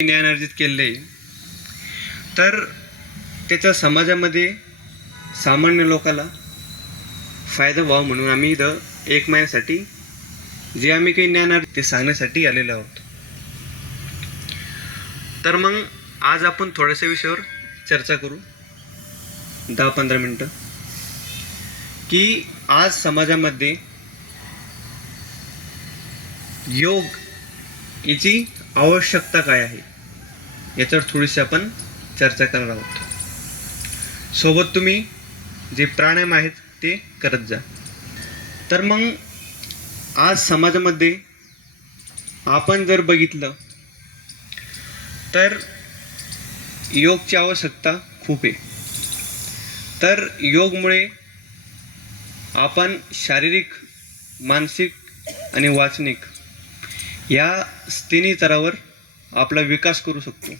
ज्ञान अर्जित केलेलं आहे, तर त्याचा समाजामध्ये सामान्य लोकाला फायदा व्हावा म्हणून आम्ही इथं 1 महिन्यासाठी जे आम्ही काही ज्ञान ते सांगण्यासाठी आलेलो आहोत. तर मग आज आपण थोड्याशा विषयावर चर्चा करू 10-15 मिनटं, की आज समाजामध्ये योग याची आवश्यकता काय आहे याच्यावर थोडीशी आपण चर्चा करणार आहोत. सोबत तुम्ही जे प्राणायाम आहेत ते करत जा. तर मग आज समाजामध्ये आपण जर बघितलं तर योगची आवश्यकता खूप आहे. तर योगमुळे आपण शारीरिक, मानसिक आणि वाचनिक या तिन्ही स्तरावर आपला विकास करू शकतो.